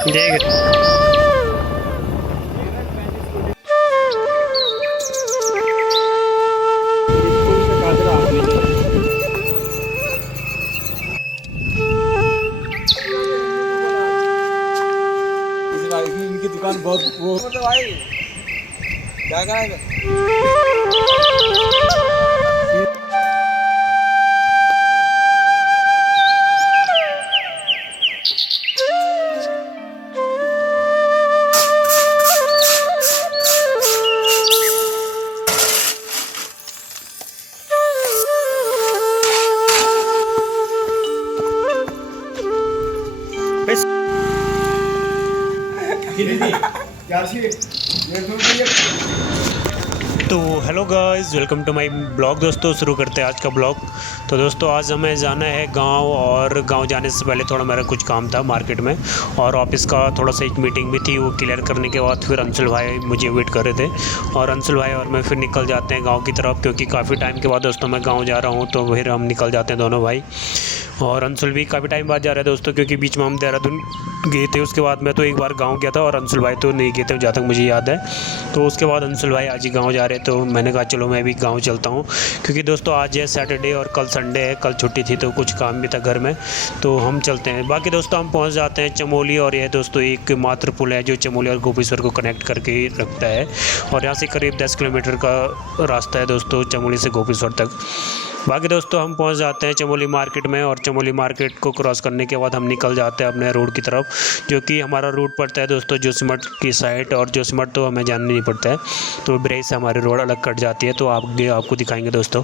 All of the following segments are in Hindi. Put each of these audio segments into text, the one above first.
देख इनकी दुकान बहुत वो तो भाई क्या कराएगा। क्या तो hello guys, welcome to my blog. दोस्तों शुरू करते हैं आज का ब्लॉग। तो दोस्तों आज हमें जाना है गांव, और गांव जाने से पहले थोड़ा मेरा कुछ काम था मार्केट में, और ऑफिस का थोड़ा सा एक मीटिंग भी थी। वो क्लियर करने के बाद फिर अंशुल भाई मुझे वेट कर रहे थे, और अंशुल भाई और मैं फिर निकल जाते हैं गाँव की तरफ, क्योंकि काफ़ी टाइम के बाद दोस्तों मैं गाँव जा रहा हूँ। तो फिर हम निकल जाते हैं दोनों भाई, और अंशुल भी काफ़ी टाइम बाद जा रहे थे दोस्तों, क्योंकि बीच में हम देहरादून गए थे। उसके बाद मैं तो एक बार गांव गया था, और अंशुल भाई तो नहीं गए थे जहाँ तक मुझे याद है। तो उसके बाद अंशुल भाई आज ही गांव जा रहे, तो मैंने कहा चलो मैं भी गांव चलता हूँ, क्योंकि दोस्तों आज है सैटरडे और कल संडे है। कल छुट्टी थी तो कुछ काम भी था घर में, तो हम चलते हैं। बाकी दोस्तों हम पहुँच जाते हैं चमोली, और यह दोस्तों एक मात्र पुल है जो चमोली और गोपेश्वर को कनेक्ट करके रखता है, और यहाँ से करीब 10 किलोमीटर का रास्ता है दोस्तों चमोली से गोपेश्वर तक। बाकी दोस्तों हम पहुंच जाते हैं चमोली मार्केट में, और चमोली मार्केट को क्रॉस करने के बाद हम निकल जाते हैं अपने रोड की तरफ, जो कि हमारा रूट पड़ता है दोस्तों जोशीमठ की साइड। और जोशीमठ तो हमें जानना नहीं पड़ता है, तो ब्रेक से हमारी रोड अलग कट जाती है। तो आपको दिखाएंगे दोस्तों।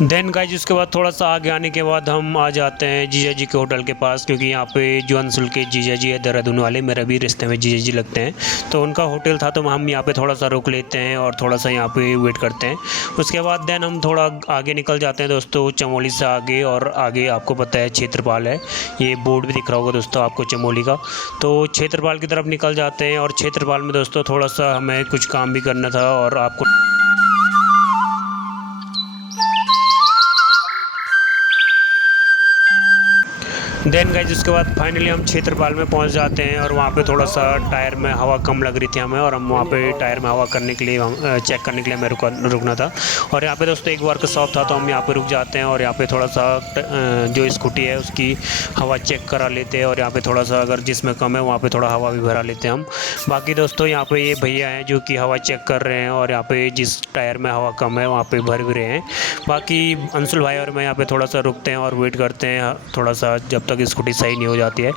देन गाइज उसके बाद थोड़ा सा आगे आने के बाद हम आ जाते हैं जीजा जी के होटल के पास, क्योंकि यहाँ पे जो अंशुल के जीजा जी है देहरादून वाले, मेरा भी रिश्ते में जीजा जी लगते हैं, तो उनका होटल था। तो हम यहाँ पे थोड़ा सा रुक लेते हैं और थोड़ा सा यहाँ पे वेट करते हैं। उसके बाद देन हम थोड़ा आगे निकल जाते हैं दोस्तों चमोली से आगे, और आगे आपको पता है क्षेत्रपाल है, ये बोर्ड भी दिख रहा होगा दोस्तों आपको चमोली का। तो क्षेत्रपाल की तरफ निकल जाते हैं, और क्षेत्रपाल में दोस्तों थोड़ा सा हमें कुछ काम भी करना था, और आपको देन गाइज उसके बाद फाइनली हम क्षेत्रपाल में पहुंच जाते हैं, और वहाँ पे थोड़ा सा टायर में हवा कम लग रही थी हमें, और हम वहाँ पे टायर में हवा करने के लिए चेक करने के लिए हमें रुकना था। और यहाँ पे दोस्तों एक बार का शॉप था, तो हम यहाँ पे रुक जाते हैं, और यहाँ पे थोड़ा सा जो स्कूटी है उसकी हवा चेक करा लेते हैं, और यहाँ पे थोड़ा सा अगर जिसमें कम है वहाँ पे थोड़ा हवा भी भरा लेते हैं हम। बाकी दोस्तों यहाँ पे ये भैया हैं जो कि हवा चेक कर रहे हैं, और यहाँ पे जिस टायर में हवा कम है वहाँ पे भर भी रहे हैं। बाकी अंशुल भाई और मैं यहाँ पे थोड़ा सा रुकते हैं और वेट करते हैं थोड़ा सा, जब तक स्कूटी सही नहीं हो जाती है।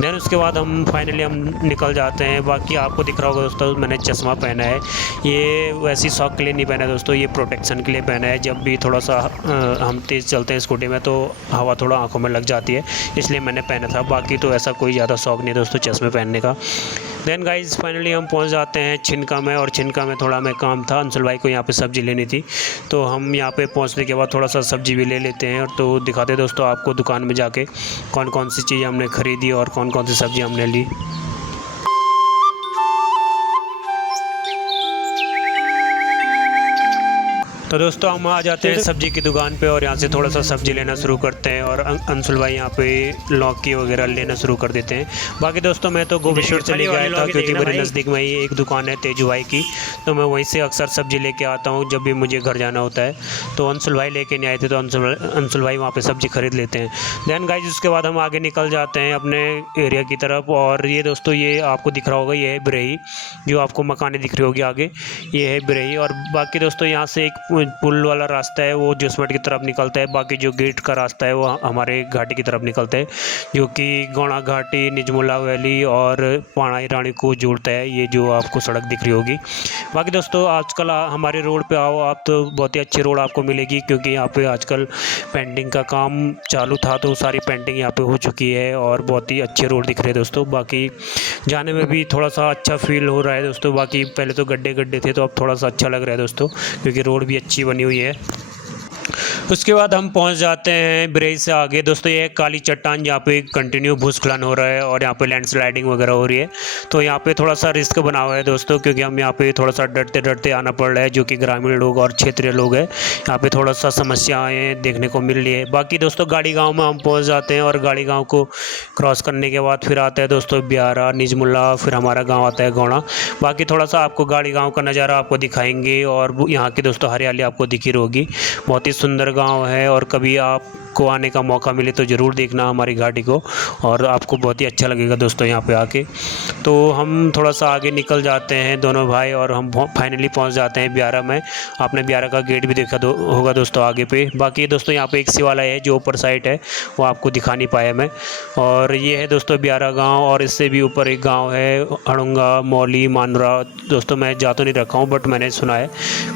देन उसके बाद हम फाइनली हम निकल जाते हैं। बाकी आपको दिख रहा होगा दोस्तों मैंने चश्मा पहना है, ये वैसी शौक के लिए नहीं पहना है दोस्तों, ये प्रोटेक्शन के लिए पहना है। जब भी थोड़ा सा हम तेज़ चलते हैं स्कूटी में तो हवा थोड़ा आंखों में लग जाती है, इसलिए मैंने पहना था। बाकी तो ऐसा कोई ज़्यादा शौक नहीं है दोस्तों चश्मे पहनने का। देन गाइज फाइनली हम पहुंच जाते हैं छिनका में, और छिनका में थोड़ा हमें काम था, अंशुल भाई को यहाँ पे सब्ज़ी लेनी थी, तो हम यहाँ पे पहुंचने के बाद थोड़ा सा सब्ज़ी भी ले लेते हैं। और तो दिखाते दोस्तों आपको दुकान में जाके कौन कौन सी चीज़ हमने ख़रीदी और कौन कौन सी सब्ज़ी हमने ली। तो दोस्तों हम आ जाते हैं सब्ज़ी की दुकान पे, और यहाँ से थोड़ा सा सब्ज़ी लेना शुरू करते हैं, और अंशुल भाई यहाँ पे लौकी वगैरह लेना शुरू कर देते हैं। बाकी दोस्तों मैं तो गोपेश्वर से लेके आया था, क्योंकि मेरे नज़दीक में ही एक दुकान है तेजू भाई की, तो मैं वहीं से अक्सर सब्ज़ी लेके आता हूँ जब भी मुझे घर जाना होता है। तो अंशुल भाई लेके नहीं आए थे, तो अंशुल भाई वहाँ पर सब्ज़ी खरीद लेते हैं। दैन गाइज उसके बाद हम आगे निकल जाते हैं अपने एरिया की तरफ, और ये दोस्तों ये आपको दिख रहा होगा, ये है बिरही, जो आपको मकानें दिख रही होगी आगे, ये है बिरही। और बाकी दोस्तों यहाँ से एक पुल वाला रास्ता है वो जोशीमठ की तरफ निकलता है। बाकी जो गेट का रास्ता है वो हमारे घाटी की तरफ निकलता है, जो कि गौड़ा घाटी, निजमुला वैली और पाणाई रानी को जोड़ता है, ये जो आपको सड़क दिख रही होगी। बाकी दोस्तों आजकल हमारे रोड पे आओ आप तो बहुत ही अच्छी रोड आपको मिलेगी, क्योंकि यहाँ पे आजकल पेंटिंग का काम चालू था, तो सारी पेंटिंग यहाँ पे हो चुकी है, और बहुत ही अच्छे रोड दिख रहे हैं दोस्तों। बाकी जाने में भी थोड़ा सा अच्छा फील हो रहा है दोस्तों। बाकी पहले तो गड्ढे गड्ढे थे, तो अब थोड़ा सा अच्छा लग रहा है दोस्तों, क्योंकि रोड भी अच्छी बनी हुई है। उसके बाद हम पहुंच जाते हैं ब्रिज से आगे दोस्तों। ये काली चट्टान जहाँ पे कंटिन्यू भूस्खलन हो रहा है और यहाँ पे लैंडस्लाइडिंग वगैरह हो रही है। तो यहाँ पे थोड़ा सा रिस्क बना हुआ है दोस्तों, क्योंकि हम यहाँ पे थोड़ा सा डरते डरते आना पड़ रहा है, जो कि ग्रामीण लोग और क्षेत्रीय लोग हैं। यहाँ पे थोड़ा सा समस्याएँ देखने को मिल रही है। बाकी दोस्तों गाड़ी गाँव में हम पहुँच जाते हैं और गाड़ी गाँव को क्रॉस करने के बाद फिर आता है दोस्तों ब्यारा, निजमुला, फिर हमारा गाँव आता है गौड़ा। बाकी थोड़ा सा आपको गाड़ी गाँव का नज़ारा आपको दिखाएंगे और यहाँ की दोस्तों हरियाली आपको दिखी होगी। बहुत ही सुंदर गांव है और कभी आपको आने का मौका मिले तो ज़रूर देखना हमारी घाटी को, और आपको बहुत ही अच्छा लगेगा दोस्तों यहाँ पे आके। तो हम थोड़ा सा आगे निकल जाते हैं दोनों भाई और हम फाइनली पहुँच जाते हैं ब्यारा में। आपने ब्यारा का गेट भी देखा होगा दोस्तों आगे पे। बाकी दोस्तों यहाँ पे एक शिवालय है जो ऊपर साइड है, वो आपको दिखा नहीं पाया मैं। और ये है दोस्तों ब्यारा गाँव, और इससे भी ऊपर एक गाँव है अड़ुंगा, मौली, मानरा। दोस्तों मैं जा तो नहीं रखा हूँ बट मैंने सुना है।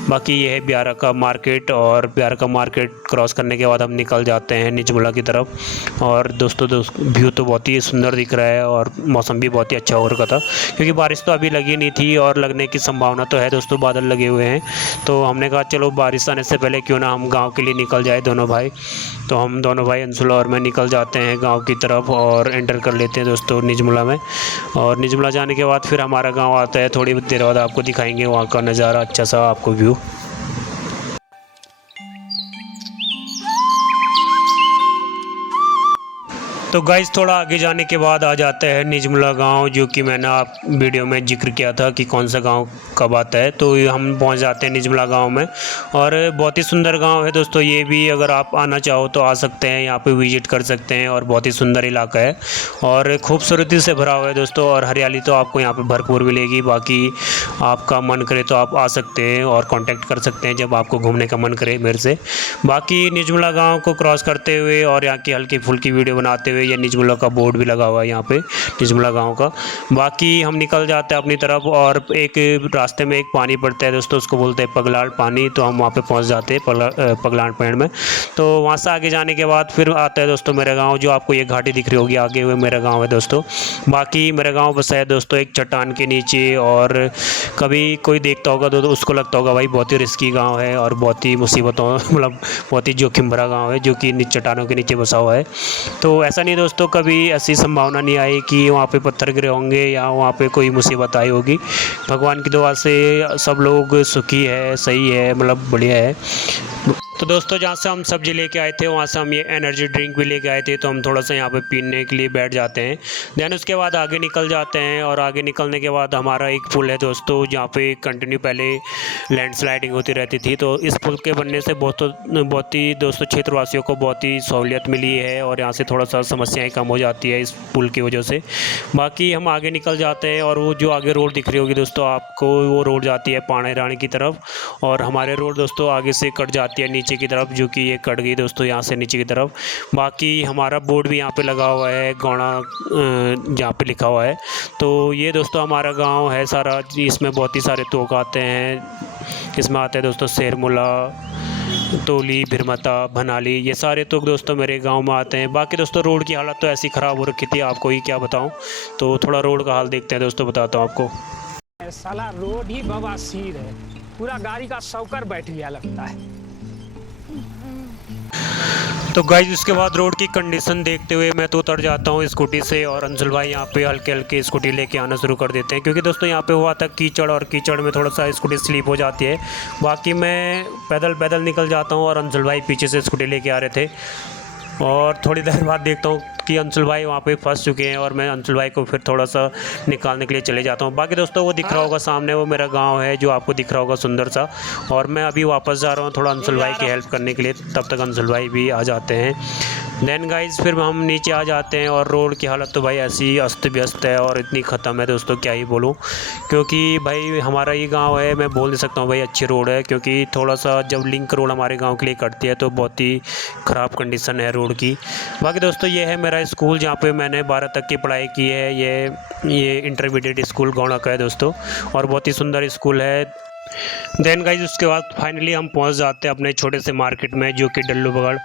बाकी ये है ब्यारा का मार्केट, और ब्यारा का मार्केट क्रॉस करने के बाद हम निकल जाते हैं निजमुला की तरफ। और दोस्तों व्यू तो बहुत ही सुंदर दिख रहा है और मौसम भी बहुत ही अच्छा हो रखा था, क्योंकि बारिश तो अभी लगी नहीं थी और लगने की संभावना तो है दोस्तों, बादल लगे हुए हैं। तो हमने कहा चलो बारिश आने से पहले क्यों ना हम गाँव के लिए निकल जाए दोनों भाई। तो हम दोनों भाई अंशुल और मैं निकल जाते हैं गाँव की तरफ और एंटर कर लेते हैं दोस्तों निजमुला में। और निजमुला जाने के बाद फिर हमारा गाँव आता है, थोड़ी देर बाद आपको दिखाएंगे वहाँ का नज़ारा, अच्छा सा आपको व्यू। तो गाइस थोड़ा आगे जाने के बाद आ जाता है निजमुला गांव, जो कि मैंने आप वीडियो में जिक्र किया था कि कौन सा गांव कब आता है। तो हम पहुंच जाते हैं निजमुला गांव में, और बहुत ही सुंदर गांव है दोस्तों ये भी। अगर आप आना चाहो तो आ सकते हैं, यहाँ पे विजिट कर सकते हैं, और बहुत ही सुंदर इलाका है और खूबसूरती से भरा हुआ है दोस्तों, और हरियाली तो आपको यहाँ पर भरपूर मिलेगी। बाकी आपका मन करे तो आप आ सकते हैं और कॉन्टैक्ट कर सकते हैं जब आपको घूमने का मन करे मेरे से। बाकी निजमुला गाँव को क्रॉस करते हुए और यहाँ की हल्की फुल्की वीडियो बनाते हुए, ये निजमुला का बोर्ड भी लगा हुआ है यहाँ पे निजमुला गांव का। बाकी हम निकल जाते हैं अपनी तरफ, और एक रास्ते में एक पानी पड़ता है दोस्तों, उसको बोलते हैं पगलाड़ पानी। तो हम वहाँ पे पहुँच जाते हैं पगलाड़ पेड़ में। तो वहाँ से आगे जाने के बाद फिर आता है दोस्तों मेरा गाँव, जो आपको ये घाटी दिख रही होगी आगे हुए मेरा गाँव है दोस्तों। बाकी मेरा गाँव बसा है दोस्तों एक चट्टान के नीचे, और कभी कोई देखता होगा तो उसको लगता होगा भाई बहुत ही रिस्की गाँव है और बहुत ही मुसीबतों मतलब बहुत ही जोखिम भरा गाँव है, जो कि चट्टानों के नीचे बसा हुआ है। तो ऐसा नहीं दोस्तों, कभी ऐसी संभावना नहीं आई कि वहाँ पे पत्थर गिरे होंगे या वहाँ पे कोई मुसीबत आई होगी। भगवान की दुआ से सब लोग सुखी है, सही है, मतलब बढ़िया है। तो दोस्तों जहाँ से हम सब्जी लेके आए थे वहाँ से हम ये एनर्जी ड्रिंक भी लेके आए थे, तो हम थोड़ा सा यहाँ पे पीने के लिए बैठ जाते हैं। देन उसके बाद आगे निकल जाते हैं, और आगे निकलने के बाद हमारा एक पुल है दोस्तों, जहाँ पे कंटिन्यू पहले लैंडस्लाइडिंग होती रहती थी। तो इस पुल के बनने से बहुत ही दोस्तों क्षेत्रवासियों को बहुत ही सहूलियत मिली है, और यहाँ से थोड़ा सा समस्याएँ कम हो जाती है इस पुल की वजह से। बाकी हम आगे निकल जाते हैं, और वो जो आगे रोड दिख रही होगी दोस्तों आपको, वो रोड जाती है पाणे रानी की तरफ, और हमारे रोड दोस्तों आगे से कट जाती है नीचे की तरफ, जो कि ये कट गई दोस्तों यहाँ से नीचे की तरफ। बाकी हमारा बोर्ड भी यहाँ पे लगा हुआ है गौड़ा, जहाँ पे लिखा हुआ है। तो ये दोस्तों हमारा गांव है सारा, इसमें बहुत ही सारे तोक आते हैं। इसमें आते हैं दोस्तों शेरमुला, तोली, भिरमता, भनाली, ये सारे तोक दोस्तों मेरे गांव में आते हैं। बाकी दोस्तों रोड की हालत तो ऐसी ख़राब हो रखी थी, आपको ही क्या बताऊं। तो थोड़ा रोड का हाल देखते हैं दोस्तों, बताता हूँ आपको। साला रोड ही बवासीर है, पूरा गाड़ी का शौकर बैठ गया लगता है। तो गाइस उसके बाद रोड की कंडीशन देखते हुए मैं तो उतर जाता हूँ स्कूटी से, और अंशुल भाई यहाँ पे हल्के हल्के स्कूटी लेके आना शुरू कर देते हैं, क्योंकि दोस्तों यहाँ पे हुआ था कीचड़, और कीचड़ में थोड़ा सा स्कूटी स्लिप हो जाती है। बाकी मैं पैदल निकल जाता हूँ, और अंशुल भाई पीछे से स्कूटी लेके आ रहे थे। और थोड़ी देर बाद देखता हूँ कि अंशुल भाई वहाँ पे फंस चुके हैं, और मैं अंशुल भाई को फिर थोड़ा सा निकालने के लिए चले जाता हूँ। बाकी दोस्तों वो दिख रहा होगा सामने, वो मेरा गांव है जो आपको दिख रहा होगा सुंदर सा, और मैं अभी वापस जा रहा हूँ थोड़ा अंशुल भाई की हेल्प करने के लिए। तब तक अंशुल भाई भी आ जाते हैं। देन गाइज फिर हम नीचे आ जाते हैं, और रोड की हालत तो भाई ऐसी अस्त व्यस्त है और इतनी ख़त्म है दोस्तों, क्या ही बोलूँ। क्योंकि भाई हमारा ये गांव है, मैं बोल नहीं सकता हूँ भाई अच्छी रोड है, क्योंकि थोड़ा सा जब लिंक रोड हमारे गांव के लिए कटती है तो बहुत ही ख़राब कंडीशन है रोड की। बाकी दोस्तों ये है मेरा स्कूल, जहाँ पे मैंने 12 तक की पढ़ाई की है। ये इंटरमीडिएट स्कूल गौड़ा का है दोस्तों, और बहुत ही सुंदर स्कूल है। देन गाइज उसके बाद फाइनली हम पहुंच जाते हैं अपने छोटे से मार्केट में, जो कि डल्लू बगड़।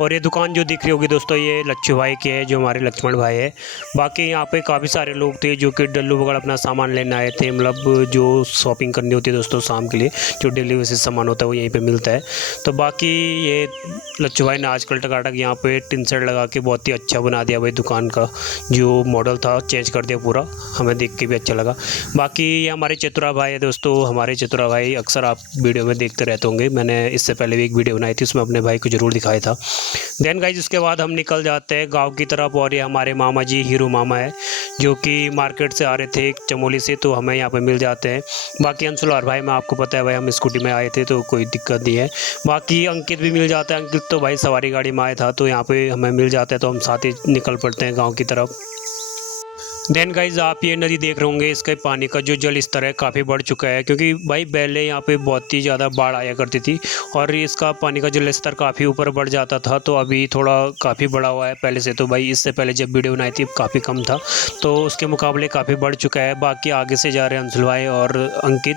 और ये दुकान जो दिख रही होगी दोस्तों, ये लच्छू भाई की है, जो हमारे लक्ष्मण भाई है। बाकी यहाँ पे काफ़ी सारे लोग थे जो कि डल्लू बगड़ अपना सामान लेने आए थे, मतलब जो शॉपिंग करनी होती है दोस्तों शाम के लिए, जो डेली बेसिस सामान होता है वो यहीं पे मिलता है। तो बाकी ये लच्छू भाई ने आजकल टकाटक यहाँ पे टिन शेड लगा के बहुत ही अच्छा बना दिया भाई। दुकान का जो मॉडल था चेंज कर दिया पूरा, हमें देख के भी अच्छा लगा। बाकी ये हमारे चतुरा भाई है दोस्तों। हमारे चतुरा भाई अक्सर आप वीडियो में देखते रहते होंगे, मैंने इससे पहले भी एक वीडियो बनाई थी, उसमें अपने भाई को ज़रूर दिखाया था। देन गाइज उसके बाद हम निकल जाते हैं गांव की तरफ, और ये हमारे मामा जी हीरो मामा है, जो कि मार्केट से आ रहे थे चमोली से, तो हमें यहाँ पे मिल जाते हैं। बाकी अंशुल और भाई, मैं आपको पता है भाई, हम स्कूटी में आए थे तो कोई दिक्कत नहीं है। बाकी अंकित भी मिल जाता है। अंकित तो भाई सवारी गाड़ी में आया था, तो यहाँ पे हमें मिल जाता है, तो हम साथ ही निकल पड़ते हैं गाँव की तरफ। देन गाइज आप ये नदी देख रहे होंगे, इसके पानी का जो जल स्तर है काफ़ी बढ़ चुका है, क्योंकि भाई पहले यहाँ पे बहुत ही ज़्यादा बाढ़ आया करती थी और इसका पानी का जल स्तर काफ़ी ऊपर बढ़ जाता था। तो अभी थोड़ा काफ़ी बढ़ा हुआ है पहले से। तो भाई इससे पहले जब वीडियो बनाई थी काफ़ी कम था, तो उसके मुकाबले काफ़ी बढ़ चुका है। बाकी आगे से जा रहे हैं अंशुल भाई और अंकित।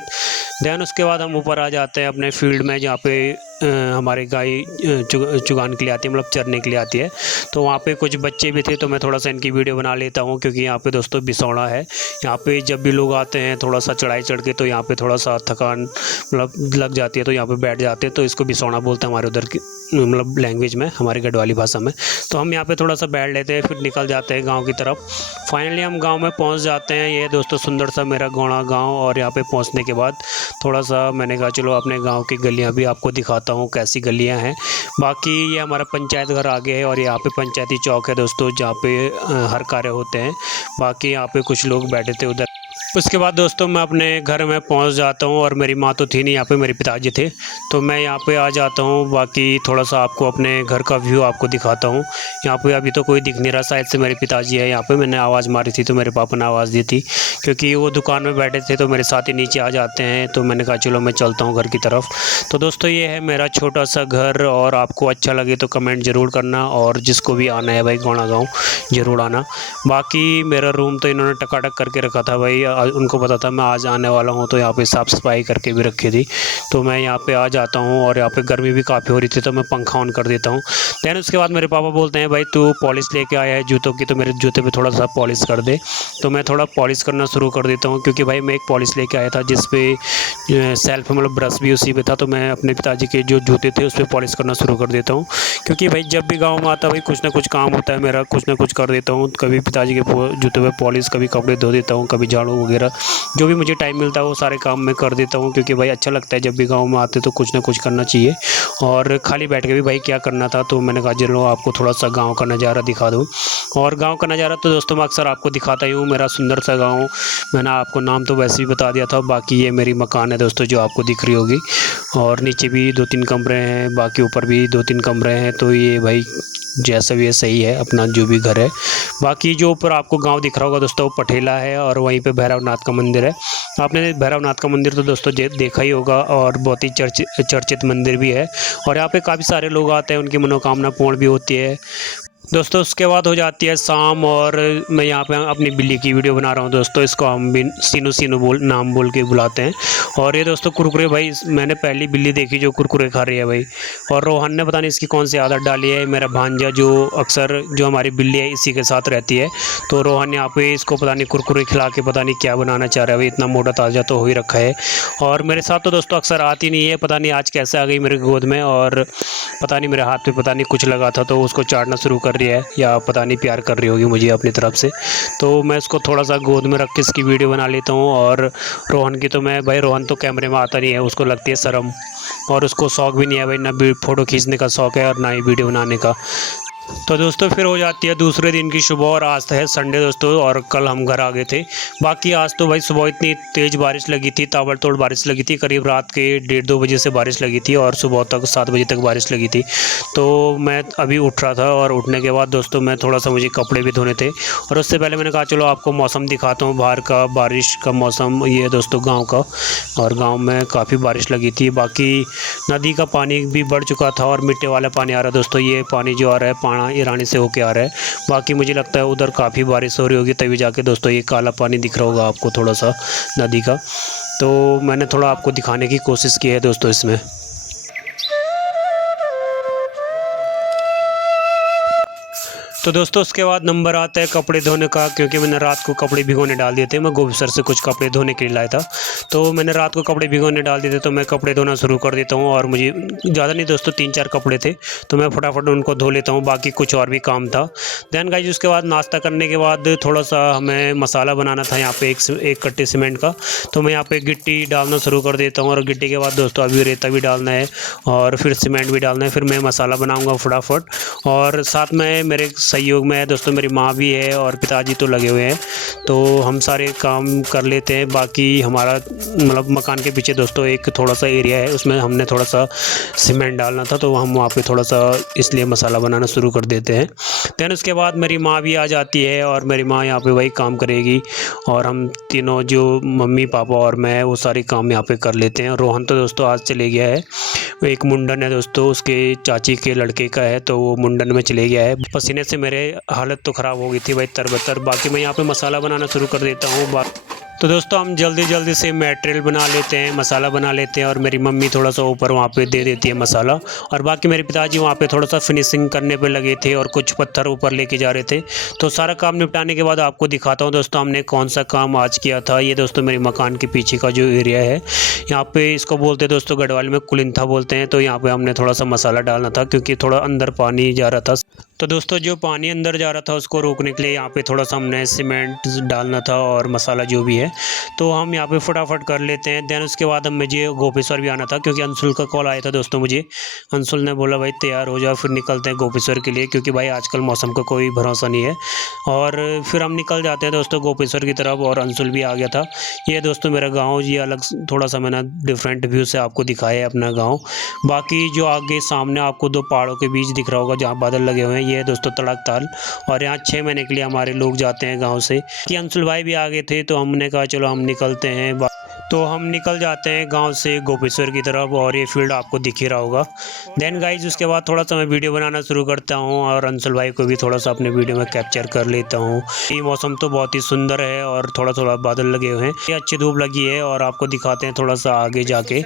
देन उसके बाद हम ऊपर आ जाते हैं अपने फील्ड में, जहाँ पे हमारे गाय चुगान के लिए आती है, मतलब चरने के लिए आती है। तो वहाँ पे कुछ बच्चे भी थे, तो मैं थोड़ा सा इनकी वीडियो बना लेता हूँ, क्योंकि यहाँ पे दोस्तों बिसौड़ा है। यहाँ पे जब भी लोग आते हैं थोड़ा सा चढ़ाई चढ़ के, तो यहाँ पे थोड़ा सा थकान मतलब लग जाती है, तो यहाँ पे बैठ जाते हैं। तो इसको बिसौड़ा बोलते हैं हमारे उधर की मतलब लैंग्वेज में, हमारी गढ़वाली भाषा में। तो हम यहाँ पे थोड़ा सा बैठ लेते हैं, फिर निकल जाते हैं गाँव की तरफ। फाइनली हम गाँव में पहुँच जाते हैं। ये दोस्तों सुंदर सा मेरा गौड़ा गाँव। और यहाँ पे पहुँचने के बाद थोड़ा सा मैंने कहा चलो अपने गाँव की गलियाँ भी आपको दिखाता हूँ कैसी गलियाँ हैं। बाकी ये हमारा पंचायत घर आगे है, और यहाँ पे पंचायती चौक है दोस्तों, जहाँ पे हर कार्य होते हैं। बाकी यहाँ पे कुछ लोग बैठे थे उधर। उसके बाद दोस्तों मैं अपने घर में पहुंच जाता हूं, और मेरी माँ तो थी नहीं यहाँ पे, मेरे पिताजी थे, तो मैं यहाँ पे आ जाता हूं। बाकी थोड़ा सा आपको अपने घर का व्यू आपको दिखाता हूं। यहाँ पे अभी तो कोई दिख नहीं रहा, शायद से मेरे पिताजी है यहाँ पे। मैंने आवाज़ मारी थी तो मेरे पापा ने आवाज़ दी थी, क्योंकि वो दुकान में बैठे थे, तो मेरे साथ ही नीचे आ जाते हैं। तो मैंने कहा चलो मैं चलता हूँ घर की तरफ। तो दोस्तों ये है मेरा छोटा सा घर, और आपको अच्छा लगे तो कमेंट ज़रूर करना, और जिसको भी आना है भाई गौड़ा गाँव ज़रूर आना। बाकी मेरा रूम तो इन्होंने टकाटक करके रखा था भाई, उनको पता था मैं आज आने वाला हूँ, तो यहाँ पे साफ़ सफाई करके भी रखी थी। तो मैं यहाँ पे आ जाता हूँ, और यहाँ पे गर्मी भी काफ़ी हो रही थी, तो मैं पंखा ऑन कर देता हूँ। दैन उसके बाद मेरे पापा बोलते हैं भाई तू पॉलिश लेके आया है जूतों की, तो मेरे जूते पे थोड़ा सा पॉलिश कर दे। तो मैं थोड़ा पॉलिश करना शुरू कर देता हूँ, क्योंकि भाई मैं एक पॉलिश लेके आया था जिस पे सेल्फ मतलब ब्रश भी उसी पे था। तो मैं अपने पिताजी के जो जूते थे उस पर पॉलिश करना शुरू कर देता हूँ, क्योंकि भाई जब भी गाँव में आता भाई कुछ ना कुछ काम होता है मेरा, कुछ ना कुछ कर देता हूँ। कभी पिताजी के जूते पे पॉलिश, कभी कपड़े धो देता हूँ, कभी झाड़ू वगैरह, जो भी मुझे टाइम मिलता है वो सारे काम मैं कर देता हूँ, क्योंकि भाई अच्छा लगता है जब भी गांव में आते तो कुछ ना कुछ करना चाहिए। और खाली बैठ के भी भाई क्या करना था, तो मैंने कहा चलो आपको थोड़ा सा गांव का नज़ारा दिखा दूँ। और गांव का नज़ारा तो दोस्तों मैं अक्सर आपको दिखाता ही हूँ, मेरा सुंदर सा गाँव। मैंने आपको नाम तो वैसे भी बता दिया था। बाकी ये मेरी मकान है दोस्तों, जो आपको दिख रही होगी, और नीचे भी 2-3 कमरे हैं, बाकी ऊपर भी 2-3 कमरे हैं। तो ये भाई जैसा भी है सही है अपना जो भी घर है। बाकी जो ऊपर आपको गांव दिख रहा होगा दोस्तों वो पठेला है, और वहीं पे भैरवनाथ का मंदिर है। आपने भैरवनाथ का मंदिर तो दोस्तों देखा ही होगा, और बहुत ही चर्चित मंदिर भी है। और यहाँ पे काफ़ी सारे लोग आते हैं, उनकी मनोकामना पूर्ण भी होती है दोस्तों। उसके बाद हो जाती है शाम, और मैं यहाँ पे अपनी बिल्ली की वीडियो बना रहा हूँ दोस्तों। इसको हम भी सीनू नाम बोल के बुलाते हैं। और ये दोस्तों कुरकुरे भाई, मैंने पहली बिल्ली देखी जो कुरकुरे खा रही है भाई। और रोहन ने पता नहीं इसकी कौन सी आदत डाली है, मेरा भांजा जो अक्सर जो हमारी बिल्ली है इसी के साथ रहती है। तो रोहन यहाँ पे इसको पता नहीं कुरकुरे खिला के पता नहीं क्या बनाना चाह रहा है भाई, इतना मोटा ताज़ा तो हो ही रखा है। और मेरे साथ तो दोस्तों अक्सर आती नहीं है, पता नहीं आज कैसे आ गई मेरे गोद में, और पता नहीं मेरे हाथ पे पता नहीं कुछ लगा था, तो उसको चाटना शुरू कर है, या पता नहीं प्यार कर रही होगी मुझे अपनी तरफ से। तो मैं इसको थोड़ा सा गोद में रख के इसकी वीडियो बना लेता हूँ। और रोहन की तो मैं भाई, रोहन तो कैमरे में आता नहीं है, उसको लगती है शर्म, और उसको शौक़ भी नहीं है भाई, ना फ़ोटो खींचने का शौक़ है और ना ही वीडियो बनाने का। तो दोस्तों फिर हो जाती है दूसरे दिन की सुबह, और आज है संडे दोस्तों, और कल हम घर आ गए थे। बाकी आज तो भाई सुबह इतनी तेज़ बारिश लगी थी, ताबड़तोड़ बारिश लगी थी, करीब रात के 1:30-2 बजे से बारिश लगी थी, और सुबह तक 7 बजे तक बारिश लगी थी। तो मैं अभी उठ रहा था, और उठने के बाद दोस्तों मैं थोड़ा सा, मुझे कपड़े भी धोने थे, और उससे पहले मैंने कहा चलो आपको मौसम दिखाता हूँ बाहर का, बारिश का मौसम। ये दोस्तों गाँव का, और गाँव में काफ़ी बारिश लगी थी। बाकी नदी का पानी भी बढ़ चुका था, और मिट्टी वाला पानी आ रहा है दोस्तों। ये पानी जो आ रहा है ईरानी से होके आ रहा है। बाकी मुझे लगता है उधर काफ़ी बारिश हो रही होगी, तभी जाके दोस्तों ये काला पानी दिख रहा होगा आपको थोड़ा सा नदी का। तो मैंने थोड़ा आपको दिखाने की कोशिश की है दोस्तों इसमें। तो दोस्तों उसके बाद नंबर आता है कपड़े धोने का, क्योंकि मैंने रात को कपड़े भिगोने डाल दिए थे। मैं गोपीसर से कुछ कपड़े धोने के लिए लाया था, तो मैंने रात को कपड़े भिगोने डाल दिए थे। तो मैं कपड़े धोना शुरू कर देता हूँ, और मुझे ज़्यादा नहीं दोस्तों 3-4 कपड़े थे, तो मैं फटाफट उनको धो लेता हूँ। बाकी कुछ और भी काम था। देन गाइस उसके बाद नाश्ता करने के बाद थोड़ा सा हमें मसाला बनाना था यहाँ पे एक कट्टे सीमेंट का। तो मैं यहाँ पे गिट्टी डालना शुरू कर देता हूँ, और गिट्टी के बाद दोस्तों अभी रेता भी डालना है और फिर सीमेंट भी डालना है। फिर मैं मसाला बनाऊँगा फटाफट, और साथ में मेरे सहयोग में है दोस्तों मेरी माँ भी है और पिताजी तो लगे हुए हैं, तो हम सारे काम कर लेते हैं। बाकी हमारा मतलब मकान के पीछे दोस्तों एक थोड़ा सा एरिया है, उसमें हमने थोड़ा सा सीमेंट डालना था, तो हम वहाँ पे थोड़ा सा इसलिए मसाला बनाना शुरू कर देते हैं। दैन उसके बाद मेरी माँ भी आ जाती है, और मेरी माँ यहाँ पे वही काम करेगी, और हम तीनों जो मम्मी पापा और मैं वो सारे काम यहाँ पे कर लेते हैं। रोहन तो दोस्तों आज चले गया है, एक मुंडन है दोस्तों उसके चाची के लड़के का है, तो वो मुंडन में चले गया है। पसीने से मेरे हालत तो ख़राब हो गई थी भाई तरबतर। बाकी मैं यहाँ पे मसाला बनाना शुरू कर देता हूँ। तो दोस्तों हम जल्दी से मटेरियल बना लेते हैं, मसाला बना लेते हैं, और मेरी मम्मी थोड़ा सा ऊपर वहाँ पे दे देती है मसाला, और बाकी मेरे पिताजी वहाँ पे थोड़ा सा फिनिशिंग करने पे लगे थे और कुछ पत्थर ऊपर लेके जा रहे थे। तो सारा काम निपटाने के बाद आपको दिखाता हूँ दोस्तों हमने कौन सा काम आज किया था। ये दोस्तों मेरे मकान के पीछे का जो एरिया है, यहाँ पे इसको बोलते हैं दोस्तों गढ़वाली में कुलिंथा बोलते हैं। तो यहाँ पर हमने थोड़ा सा मसाला डालना था, क्योंकि थोड़ा अंदर पानी जा रहा था। तो दोस्तों जो पानी अंदर जा रहा था उसको रोकने के लिए यहाँ पे थोड़ा सा हमने सीमेंट डालना था और मसाला जो भी है, तो हम यहाँ पे फटाफट कर लेते हैं। देन उसके बाद हम मुझे गोपेश्वर भी आना था, क्योंकि अंशुल का कॉल आया था दोस्तों मुझे। अंशुल ने बोला भाई तैयार हो जाओ, फिर निकलते हैं गोपेश्वर के लिए, क्योंकि भाई आजकल मौसम का कोई भरोसा नहीं है। और फिर हम निकल जाते हैं दोस्तों गोपेश्वर की तरफ, और अंशुल भी आ गया था। ये दोस्तों मेरा गाँव, ये अलग थोड़ा सा मैंने डिफरेंट व्यू से आपको दिखाया है अपना गाँव। बाकी जो आगे सामने आपको 2 पहाड़ों के बीच दिख रहा होगा जहाँ बादल लगे हुए हैं, ये दोस्तों तड़क ताल, और यहाँ 6 महीने के लिए हमारे लोग जाते हैं गांव से। कि अंशुल भाई भी आ गए थे, तो हमने कहा चलो हम निकलते हैं। तो हम निकल जाते हैं गांव से गोपेश्वर की तरफ, और ये फील्ड आपको दिख ही रहा होगा। देन गाइज उसके बाद थोड़ा सा मैं वीडियो बनाना शुरू करता हूँ, और अंशुल भाई को भी थोड़ा सा अपने वीडियो में कैप्चर कर लेता हूँ। ये मौसम तो बहुत ही सुंदर है, और थोड़ा बादल लगे हुए हैं, ये अच्छी धूप लगी है, और आपको दिखाते हैं थोड़ा सा आगे जाके।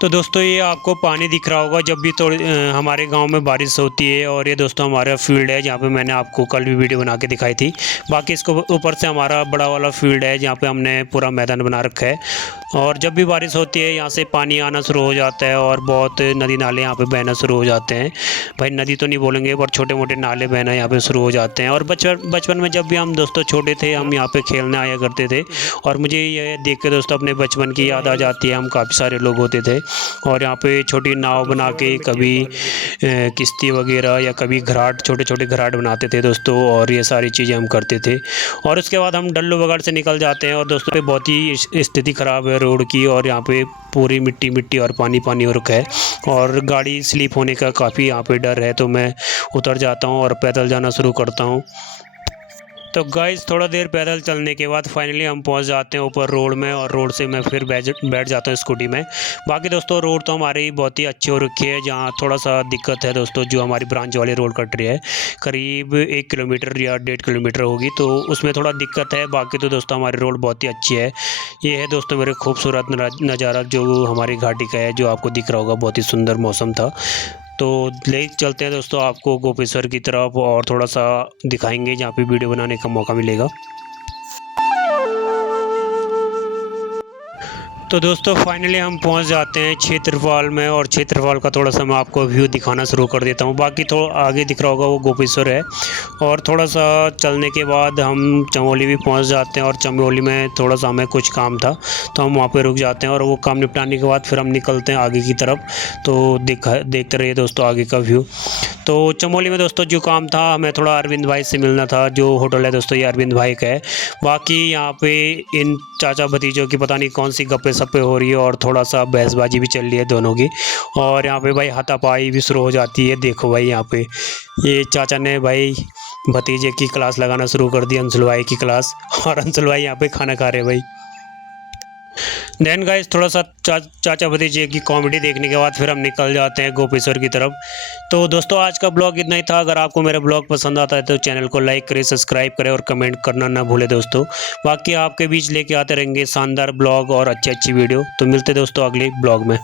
तो दोस्तों ये आपको पानी दिख रहा होगा जब भी थोड़ी हमारे गांव में बारिश होती है, और ये दोस्तों हमारा फील्ड है जहाँ पे मैंने आपको कल भी वीडियो बना के दिखाई थी। बाकी इसको ऊपर से हमारा बड़ा वाला फील्ड है जहाँ पे हमने पूरा मैदान बना रखा है, और जब भी बारिश होती है यहाँ से पानी आना शुरू हो जाता है, और बहुत नदी नाले यहाँ पे बहना शुरू हो जाते हैं। भाई नदी तो नहीं बोलेंगे, पर छोटे मोटे नाले बहना यहाँ पे शुरू हो जाते हैं। और बचपन में जब भी हम दोस्तों छोटे थे, हम यहाँ पे खेलने आया करते थे, और मुझे ये देख के दोस्तों अपने बचपन की याद आ जाती है। हम काफ़ी सारे लोग होते थे, और यहाँ पे छोटी नाव बना के कभी किश्ती वगैरह या कभी घराट, छोटे घराट बनाते थे दोस्तों, और ये सारी चीज़ें हम करते थे। और उसके बाद हम डल्लू बगड़ से निकल जाते हैं, और दोस्तों पे बहुत ही स्थिति ख़राब है रोड की, और यहाँ पे पूरी मिट्टी और पानी हो रखा है, और गाड़ी स्लिप होने का काफ़ी यहाँ पे डर है। तो मैं उतर जाता हूँ और पैदल जाना शुरू करता हूँ। तो गाइस थोड़ा देर पैदल चलने के बाद फाइनली हम पहुंच जाते हैं ऊपर रोड में, और रोड से मैं फिर बैठ जाता हूं स्कूटी में। बाकी दोस्तों रोड तो हमारी बहुत ही अच्छी हो रखी है। जहां थोड़ा सा दिक्कत है दोस्तों, जो हमारी ब्रांच वाली रोड कट रही है करीब 1 किलोमीटर या 1.5 किलोमीटर होगी, तो उसमें थोड़ा दिक्कत है। बाकी तो दोस्तों हमारी रोड बहुत ही अच्छी है। ये है दोस्तों मेरे खूबसूरत नज़ारा जो हमारी घाटी का है, जो आपको दिख रहा होगा। बहुत ही सुंदर मौसम था। तो ले चलते हैं दोस्तों आपको गोपेश्वर की तरफ, और थोड़ा सा दिखाएंगे जहाँ पे वीडियो बनाने का मौका मिलेगा। तो दोस्तों फाइनली हम पहुंच जाते हैं क्षेत्रपाल में, और क्षेत्रपाल का थोड़ा सा मैं आपको व्यू दिखाना शुरू कर देता हूं। बाकी थोड़ा आगे दिख रहा होगा वो गोपेश्वर है, और थोड़ा सा चलने के बाद हम चमोली भी पहुंच जाते हैं, और चमोली में थोड़ा सा हमें कुछ काम था, तो हम वहां पे रुक जाते हैं, और वो काम निपटाने के बाद फिर हम निकलते हैं आगे की तरफ। तो देखते रहिए दोस्तों आगे का व्यू। तो चमोली में दोस्तों जो काम था, हमें थोड़ा अरविंद भाई से मिलना था। जो होटल है दोस्तों ये अरविंद भाई का है। बाकी यहाँ पे इन चाचा भतीजों की पता नहीं कौन सी गप्पे सप्पे हो रही है, और थोड़ा सा बहसबाजी भी चल रही है दोनों की, और यहाँ पे भाई हाथापाई भी शुरू हो जाती है। देखो भाई यहाँ पे ये चाचा ने भाई भतीजे की क्लास लगाना शुरू कर दी, अंशुल भाई की क्लास, और अंशुल भाई यहाँ पे खाना खा रहे भाई। देन गाइस थोड़ा सा चाचा भतीजे की कॉमेडी देखने के बाद फिर हम निकल जाते हैं गोपेश्वर की तरफ। तो दोस्तों आज का ब्लॉग इतना ही था। अगर आपको मेरा ब्लॉग पसंद आता है तो चैनल को लाइक करें, सब्सक्राइब करें और कमेंट करना ना भूलें दोस्तों। बाकी आपके बीच लेके आते रहेंगे शानदार ब्लॉग और अच्छी वीडियो। तो मिलते दोस्तों अगले ब्लॉग में।